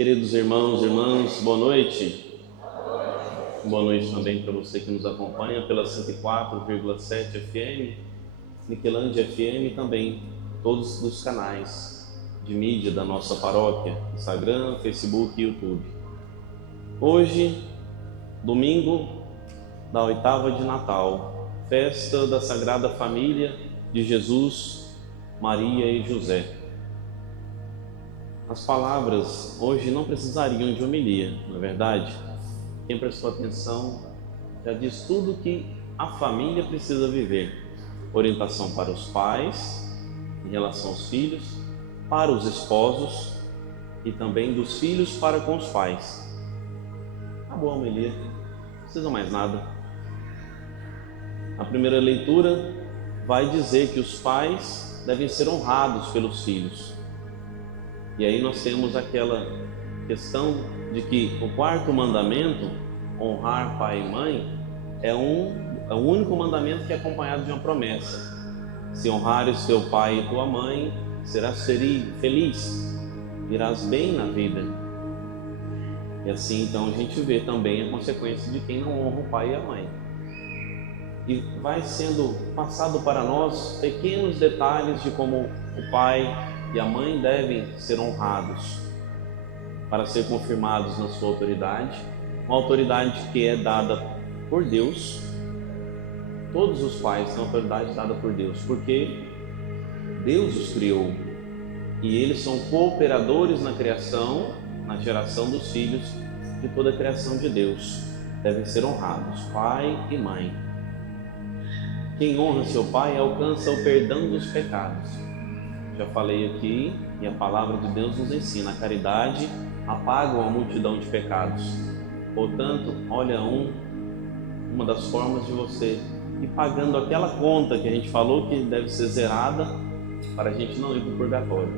Queridos irmãos e irmãs, boa noite. Boa noite também para você que nos acompanha pela 104,7 FM, Niquelândia FM e também todos os canais de mídia da nossa paróquia, Instagram, Facebook e YouTube. Hoje, domingo da oitava de Natal, festa da Sagrada Família de Jesus, Maria e José. As palavras hoje não precisariam de homilia, não é verdade? Quem prestou atenção já diz tudo que a família precisa viver. Orientação para os pais, em relação aos filhos, para os esposos e também dos filhos para com os pais. Acabou a homilia, não precisa mais nada. A primeira leitura vai dizer que os pais devem ser honrados pelos filhos. E aí nós temos aquela questão de que o quarto mandamento, honrar pai e mãe, é o único mandamento que é acompanhado de uma promessa. Se honrares teu pai e tua mãe, serás feliz, irás bem na vida. E assim então a gente vê também a consequência de quem não honra o pai e a mãe. E vai sendo passado para nós pequenos detalhes de como o pai e a mãe devem ser honrados para ser confirmados na sua autoridade, uma autoridade que é dada por Deus. Todos os pais têm autoridade dada por Deus, porque Deus os criou e eles são cooperadores na criação, na geração dos filhos de toda a criação de Deus. Devem ser honrados, pai e mãe. Quem honra seu pai alcança o perdão dos pecados. Já falei aqui, e a palavra de Deus nos ensina, a caridade apaga uma multidão de pecados. Portanto, olha uma das formas de você ir pagando aquela conta que a gente falou que deve ser zerada para a gente não ir para o purgatório.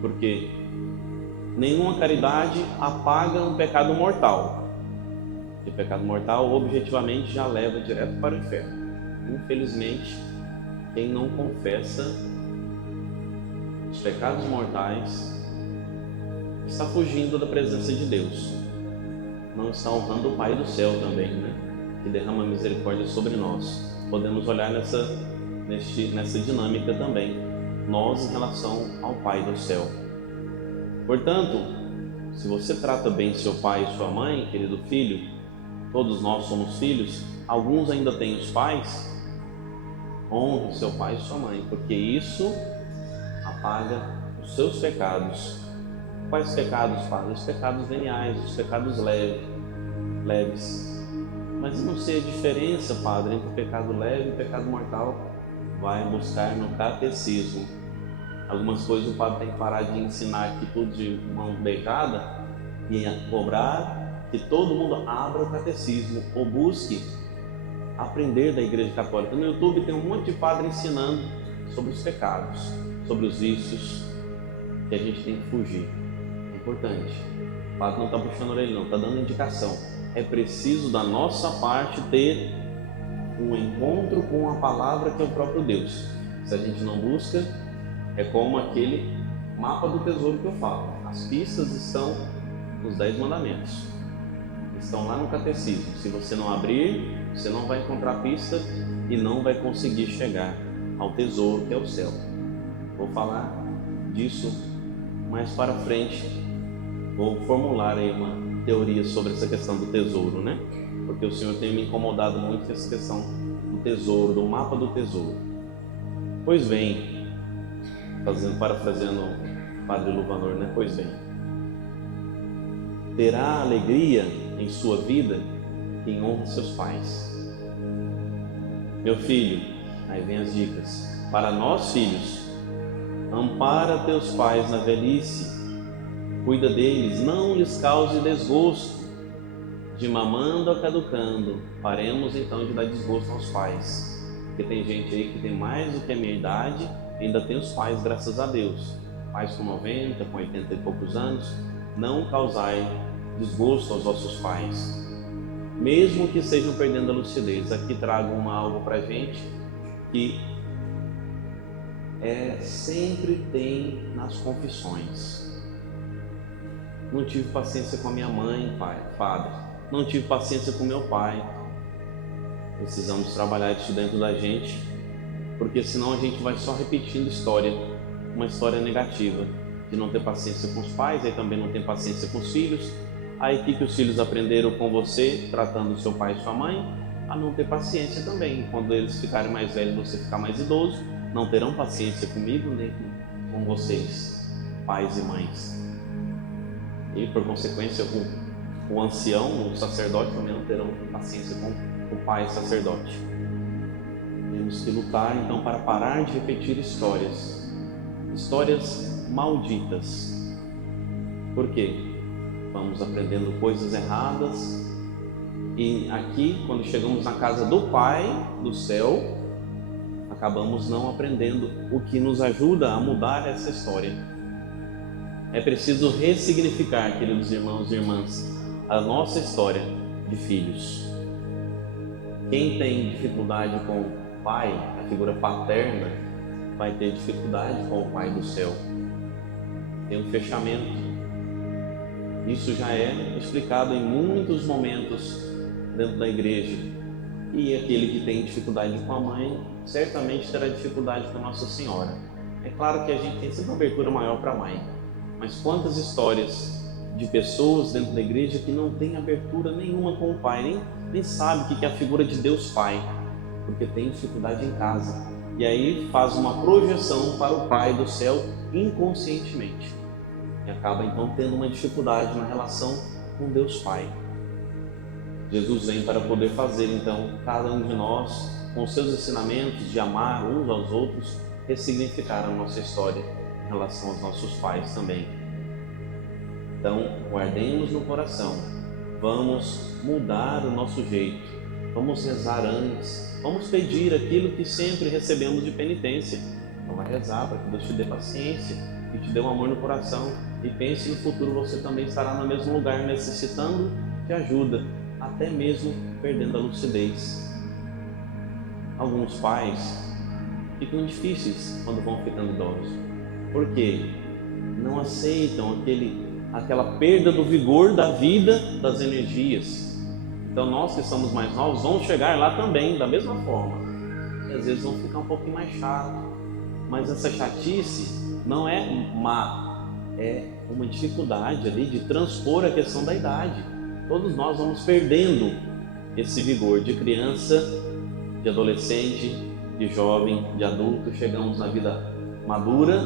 Porque nenhuma caridade apaga um pecado mortal. E pecado mortal objetivamente já leva direto para o inferno. Infelizmente, quem não confessa os pecados mortais está fugindo da presença de Deus, não está honrando o Pai do céu também, que derrama misericórdia sobre nós. Podemos olhar nessa dinâmica também, nós em relação ao Pai do céu. Portanto, se você trata bem seu pai e sua mãe, querido filho, todos nós somos filhos, alguns ainda têm os pais, honre seu pai e sua mãe, porque isso apaga os seus pecados. Quais pecados, Padre? Os pecados veniais, os pecados leves. Mas não sei a diferença, Padre, entre pecado leve e pecado mortal. Vai buscar no catecismo. Algumas coisas o Padre tem que parar de ensinar aqui tudo de mão beijada e cobrar que todo mundo abra o catecismo ou busque aprender da Igreja Católica. No YouTube tem um monte de padre ensinando sobre os pecados, sobre os vícios que a gente tem que fugir. É importante. O padre não está puxando a orelha, não, está dando indicação. É preciso da nossa parte ter um encontro com a palavra que é o próprio Deus. Se a gente não busca, é como aquele mapa do tesouro que eu falo. As pistas estão nos 10 mandamentos. Estão lá no catecismo. Se você não abrir, você não vai encontrar a pista e não vai conseguir chegar ao tesouro que é o céu. Vou falar disso mais para frente. Vou formular aí uma teoria sobre essa questão do tesouro, Porque o Senhor tem me incomodado muito com essa questão do tesouro, do mapa do tesouro. Pois bem, parafraseando o Padre Luvanor, Pois bem, terá alegria em sua vida quem honra seus pais. Meu filho, aí vem as dicas. Para nós, filhos, ampara teus pais na velhice, cuida deles, não lhes cause desgosto, de mamando a caducando. Paremos então de dar desgosto aos pais, porque tem gente aí que tem mais do que a minha idade e ainda tem os pais, graças a Deus. Pais com 90, com 80 e poucos anos. Não causai desgosto aos vossos pais, mesmo que estejam perdendo a lucidez. Aqui trago algo para a gente que sempre tem nas confissões. Não tive paciência com a minha mãe, pai, padre. Não tive paciência com meu pai. Precisamos trabalhar isso dentro da gente, porque senão a gente vai só repetindo história, uma história negativa, de não ter paciência com os pais, aí também não tem paciência com os filhos. Aí o que os filhos aprenderam com você, tratando o seu pai e sua mãe? A não ter paciência também. Quando eles ficarem mais velhos, você ficar mais idoso, não terão paciência comigo nem com vocês, pais e mães. E por consequência, o ancião, o sacerdote também não terão paciência com o pai sacerdote. Temos que lutar então para parar de repetir histórias malditas. Por quê? Vamos aprendendo coisas erradas e aqui, quando chegamos na casa do Pai do céu, acabamos não aprendendo o que nos ajuda a mudar essa história. É preciso ressignificar, queridos irmãos e irmãs, a nossa história de filhos. Quem tem dificuldade com o pai, a figura paterna, vai ter dificuldade com o Pai do céu. Tem um fechamento. Isso já é explicado em muitos momentos dentro da igreja. E aquele que tem dificuldade com a mãe, certamente terá dificuldade com Nossa Senhora. É claro que a gente tem sempre uma abertura maior para a mãe, mas quantas histórias de pessoas dentro da igreja que não tem abertura nenhuma com o pai, nem sabe o que é a figura de Deus Pai, porque tem dificuldade em casa. E aí faz uma projeção para o Pai do céu inconscientemente. E acaba então tendo uma dificuldade na relação com Deus Pai. Jesus vem para poder fazer então cada um de nós, com os seus ensinamentos de amar uns aos outros, ressignificar a nossa história em relação aos nossos pais também. Então, guardemos no coração, vamos mudar o nosso jeito, vamos rezar antes, vamos pedir aquilo que sempre recebemos de penitência. Então vai rezar para que Deus te dê paciência e te dê um amor no coração, e pense no futuro você também estará no mesmo lugar necessitando de ajuda, até mesmo perdendo a lucidez. Alguns pais ficam difíceis quando vão ficando idosos, porque não aceitam aquela perda do vigor da vida, das energias. Então nós que somos mais novos vamos chegar lá também, da mesma forma, e às vezes vão ficar um pouquinho mais chato, mas essa chatice não é má, é uma dificuldade ali de transpor a questão da idade. Todos nós vamos perdendo esse vigor de criança, de adolescente, de jovem, de adulto, chegamos na vida madura,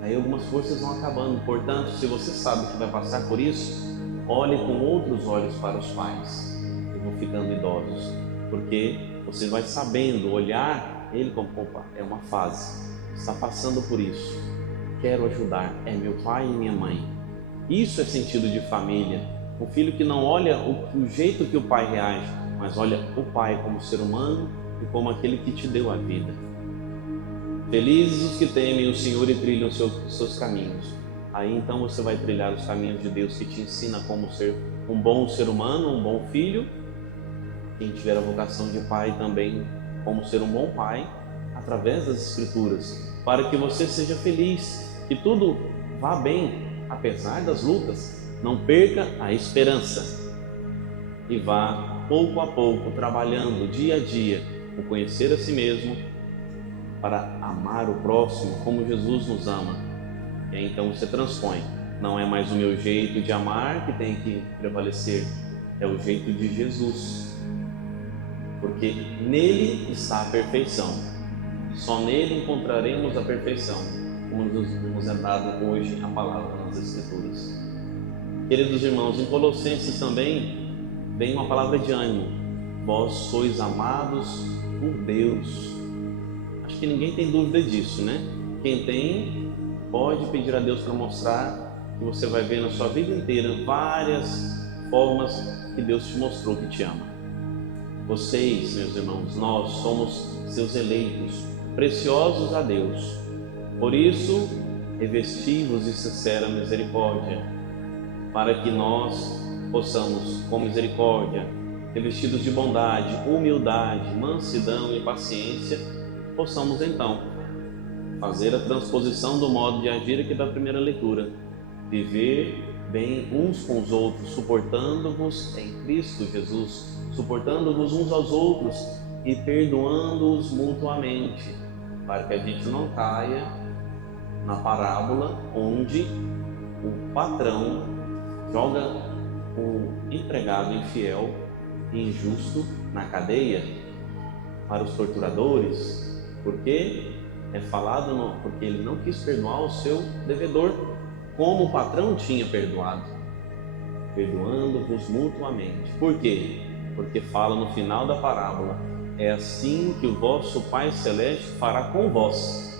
aí algumas forças vão acabando. Portanto, se você sabe que vai passar por isso, olhe com outros olhos para os pais que vão ficando idosos, porque você vai sabendo olhar ele como, opa, é uma fase, está passando por isso, quero ajudar, é meu pai e minha mãe. Isso é sentido de família. Um filho que não olha o jeito que o pai reage, mas olha o pai como ser humano e como aquele que te deu a vida. Felizes os que temem o Senhor e trilham seus caminhos. Aí então você vai trilhar os caminhos de Deus, que te ensina como ser um bom ser humano, um bom filho. Quem tiver a vocação de pai também, como ser um bom pai, através das Escrituras, para que você seja feliz, que tudo vá bem, apesar das lutas. Não perca a esperança e vá pouco a pouco trabalhando dia a dia por conhecer a si mesmo, para amar o próximo como Jesus nos ama. E aí então você transpõe, não é mais o meu jeito de amar que tem que prevalecer, é o jeito de Jesus, porque nele está a perfeição, só nele encontraremos a perfeição, como nos é dado hoje a palavra nas Escrituras. Queridos irmãos, em Colossenses também vem uma palavra de ânimo: vós sois amados por Deus. Acho que ninguém tem dúvida disso, né? Quem tem, pode pedir a Deus para mostrar, que você vai ver na sua vida inteira várias formas que Deus te mostrou que te ama. Vocês, meus irmãos, nós somos seus eleitos, preciosos a Deus. Por isso, revesti-vos de sincera misericórdia, para que nós possamos, com misericórdia, revestidos de bondade, humildade, mansidão e paciência, possamos então fazer a transposição do modo de agir aqui da primeira leitura. viver bem uns com os outros, suportando-vos em Cristo Jesus, suportando-vos uns aos outros e perdoando-os mutuamente, para que a gente não caia na parábola onde o patrão joga o empregado infiel e injusto na cadeia para os torturadores, porque é falado porque ele não quis perdoar o seu devedor, como o patrão tinha perdoado, perdoando-vos mutuamente. Por quê? Porque fala no final da parábola: é assim que o vosso Pai Celeste fará com vós,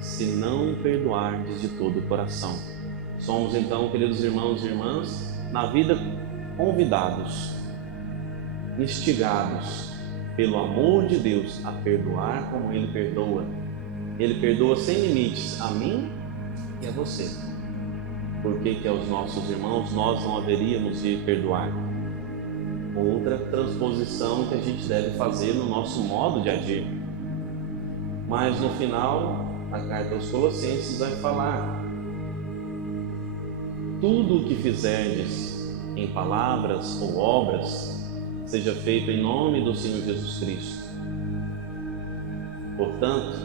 se não perdoardes de todo o coração. Somos então, queridos irmãos e irmãs, na vida convidados, instigados pelo amor de Deus a perdoar como Ele perdoa. Ele perdoa sem limites a mim e a você. Por que aos nossos irmãos nós não haveríamos de perdoar? Outra transposição que a gente deve fazer no nosso modo de agir. Mas no final, a carta aos Colossenses vai falar: tudo o que fizerdes em palavras ou obras, seja feito em nome do Senhor Jesus Cristo. Portanto,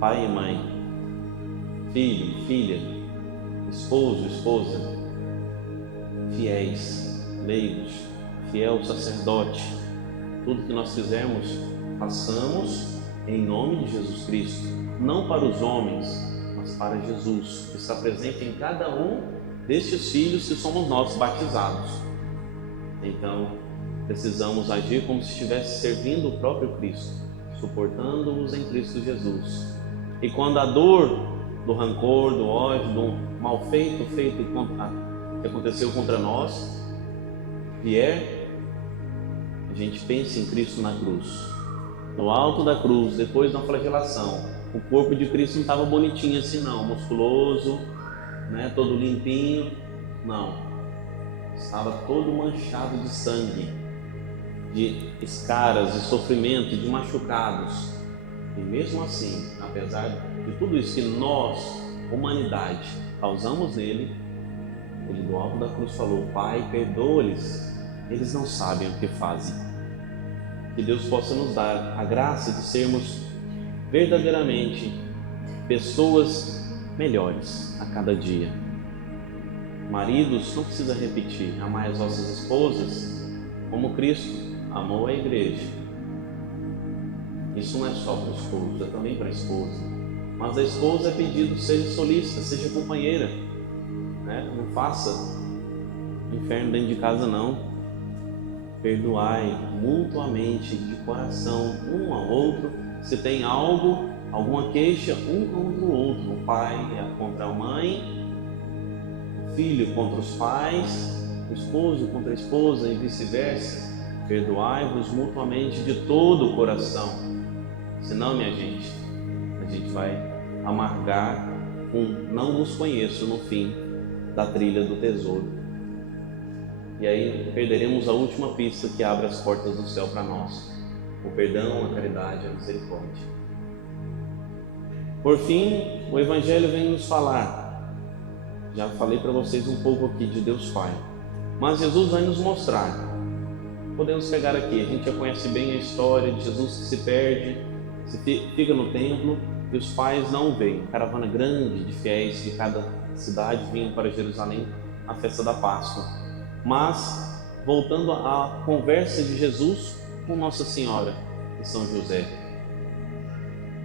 pai e mãe, filho, filha, esposo, esposa, fiéis, leigos, fiel sacerdote, tudo que nós fizermos, façamos em nome de Jesus Cristo, não para os homens, mas para Jesus, que está presente em cada um destes filhos que somos nós batizados. Então, precisamos agir como se estivesse servindo o próprio Cristo, suportando-os em Cristo Jesus. E quando a dor do rancor, do ódio, do mal feito que aconteceu contra nós vier, a gente pensa em Cristo na cruz. No alto da cruz, depois da flagelação, o corpo de Cristo não estava bonitinho assim não, musculoso, todo limpinho, não. Estava todo manchado de sangue, de escaras, de sofrimento, de machucados. E mesmo assim, apesar de tudo isso que nós, humanidade, causamos nele, ele do alto da cruz falou: Pai, perdoa-lhes, eles não sabem o que fazem. Que Deus possa nos dar a graça de sermos verdadeiramente pessoas melhores a cada dia. Maridos, não precisa repetir: amai as vossas esposas como Cristo amou a igreja. Isso não é só para o esposo, é também para a esposa. Mas a esposa é pedido: seja solícita, seja companheira, não faça inferno dentro de casa não. Perdoai mutuamente, de coração, um ao outro, se tem alguma queixa, um contra o outro. O pai contra a mãe, o filho contra os pais, o esposo contra a esposa e vice-versa. Perdoai-vos mutuamente de todo o coração. Senão, minha gente, a gente vai amargar com não vos conheço no fim da trilha do tesouro. E aí perderemos a última pista que abre as portas do céu para nós: o perdão, a caridade, a misericórdia. Por fim, o Evangelho vem nos falar, já falei para vocês um pouco aqui de Deus Pai, mas Jesus vai nos mostrar. Podemos pegar aqui, a gente já conhece bem a história de Jesus que se perde, fica no templo e os pais não o veem. Caravana grande de fiéis de cada cidade vinham para Jerusalém na festa da Páscoa. Mas, voltando à conversa de Jesus com Nossa Senhora e São José: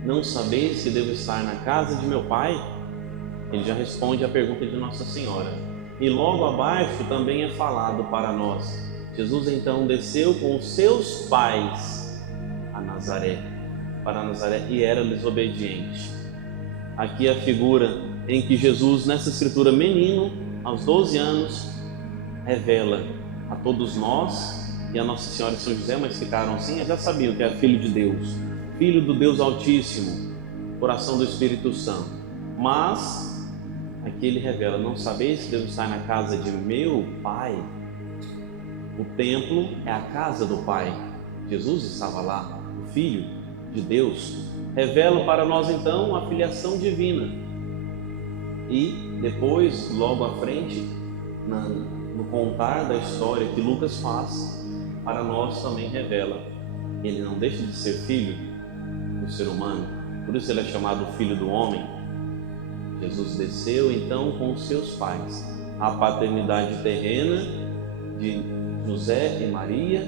não sabeis que devo estar na casa de meu pai? Ele já responde à pergunta de Nossa Senhora. E logo abaixo também é falado para nós: Jesus então desceu com os seus pais para Nazaré e era-lhes obediente. Aqui a figura em que Jesus, nessa escritura, menino, aos 12 anos, revela a todos nós e a Nossa Senhora e São José, mas ficaram assim, já sabiam que era filho de Deus, filho do Deus Altíssimo, coração do Espírito Santo. Mas aqui ele revela: não sabeis que devo estar na casa de meu Pai? O templo é a casa do Pai. Jesus estava lá, o Filho de Deus. Revela para nós então a filiação divina. E depois, logo à frente, no contar da história que Lucas faz, para nós também revela. Ele não deixa de ser filho do ser humano, por isso ele é chamado filho do homem. Jesus desceu então com os seus pais, a paternidade terrena de José e Maria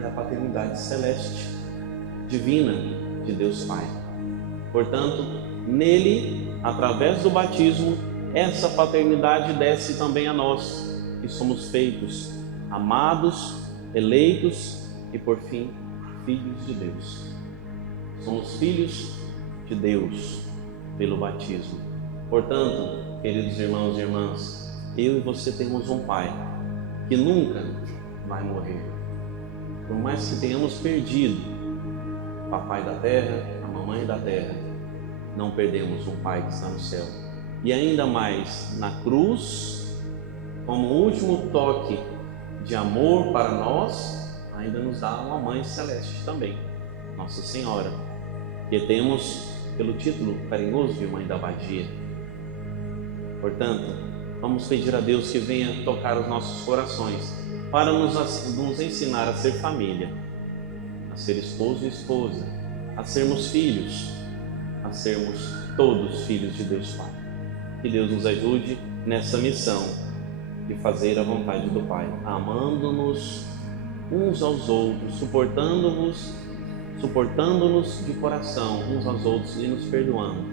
e a paternidade celeste, divina, de Deus Pai. Portanto, nele, através do batismo, essa paternidade desce também a nós, que somos feitos amados, eleitos e, por fim, filhos de Deus. Somos filhos de Deus pelo batismo. Portanto, queridos irmãos e irmãs, eu e você temos um Pai que nunca vai morrer. Por mais que tenhamos perdido o papai da terra, a mamãe da terra, não perdemos um Pai que está no céu. E ainda mais na cruz, como último toque de amor para nós, ainda nos dá uma Mãe Celeste também, Nossa Senhora, que temos pelo título carinhoso de Mãe da Abadia. Portanto, vamos pedir a Deus que venha tocar os nossos corações para nos ensinar a ser família, a ser esposo e esposa, a sermos filhos, a sermos todos filhos de Deus Pai. Que Deus nos ajude nessa missão de fazer a vontade do Pai, amando-nos uns aos outros, suportando-nos de coração uns aos outros e nos perdoando,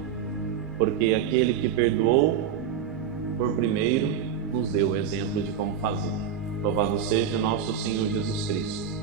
porque aquele que perdoou por primeiro nos deu o exemplo de como fazer. Louvado seja nosso Senhor Jesus Cristo.